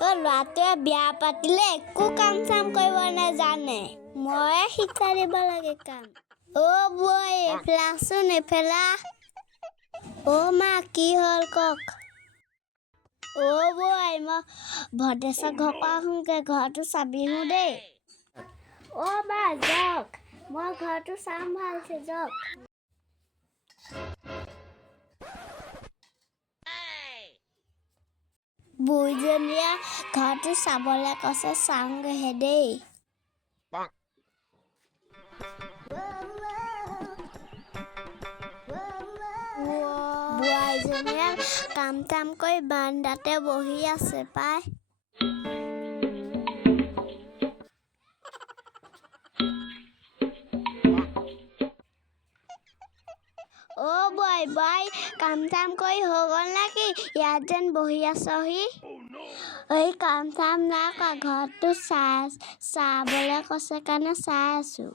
ল'ৰাটোৱে বিয়া পাতিলে একো কাম চাম কৰিব নাজানে ময়ে শিকাই দিব লাগে কাম বৈ এফেলাচোন এফেলা মা কি হ'ল কওক বৈ মই ভদেশ্বৰ ঘৰৰ পৰা আহোঁগৈ ঘৰটো চাবিহোঁ দেই মা যাওক মই ঘৰটো চাম ভালছে যাওক বুঢ়ীজনীয়ে ঘৰটো চাবলৈ কৈছে চাওঁগৈহে দেই বোৱাৰীজনীয়ে কাম চাম কৰি বাৰান্দাতে বহি আছে পাই বোৱাৰী কাম চাম কৰি হৈ গ'ল নেকি ইয়াত যেন বহি আছহি কাম চাম নাই কৰা ঘৰটো চাবলৈ কৈছে কাৰণে চাই আছো